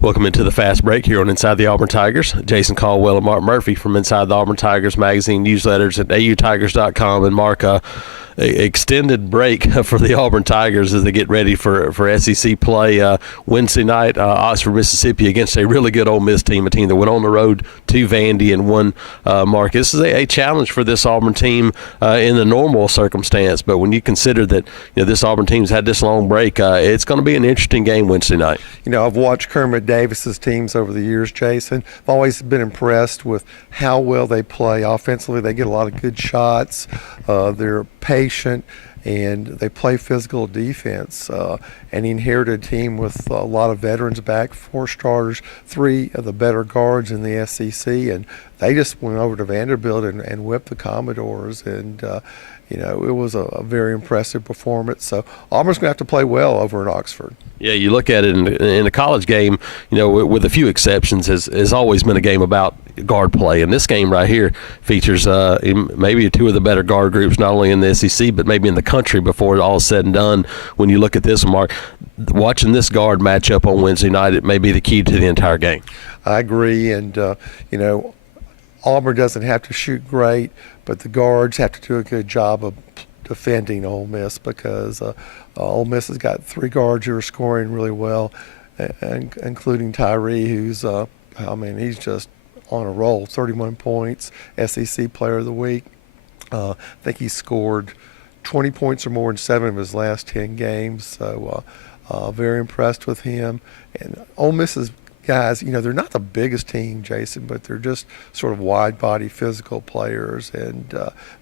Welcome into the Fast Break here on Inside the Auburn Tigers. Jason Caldwell and Mark Murphy from Inside the Auburn Tigers magazine, newsletters at autigers.com. And Mark, extended break for the Auburn Tigers as they get ready for SEC play Wednesday night, Oxford, Mississippi, against a really good Ole Miss team, a team that went on the road to Vandy and won. Mark, this is a challenge for this Auburn team in the normal circumstance, but when you consider that this Auburn team's had this long break, it's going to be an interesting game Wednesday night. I've watched Kermit Davis's teams over the years, Jason. I've always been impressed with how well they play offensively. They get a lot of good shots. They're patient, and they play physical defense. And he inherited a team with a lot of veterans back, 4 starters, 3 of the better guards in the SEC, and they just went over to Vanderbilt and whipped the Commodores, and it was a very impressive performance. So Auburn's going to have to play well over in Oxford. Yeah, you look at it in a college game, with a few exceptions, has always been a game about guard play. And this game right here features maybe 2 of the better guard groups, not only in the SEC, but maybe in the country before it all is said and done. When you look at this, Mark, watching this guard matchup on Wednesday night, it may be the key to the entire game. I agree. And, Auburn doesn't have to shoot great, but the guards have to do a good job of defending Ole Miss, because Ole Miss has got 3 guards who are scoring really well, including Tyree, who's he's just on a roll. 31 points, SEC Player of the Week. I think he scored 20 points or more in 7 of his last 10 games. So very impressed with him. And Ole Miss's guys, they're not the biggest team, Jason, but they're just sort of wide-body, physical players, and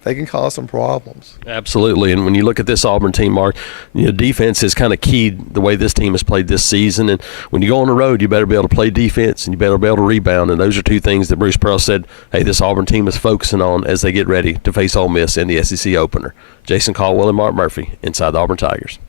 they can cause some problems. Absolutely. And when you look at this Auburn team, Mark, defense is kind of keyed the way this team has played this season. And when you go on the road, you better be able to play defense, and you better be able to rebound. And those are 2 things that Bruce Pearl said, hey, this Auburn team is focusing on as they get ready to face Ole Miss in the SEC opener. Jason Caldwell and Mark Murphy, Inside the Auburn Tigers.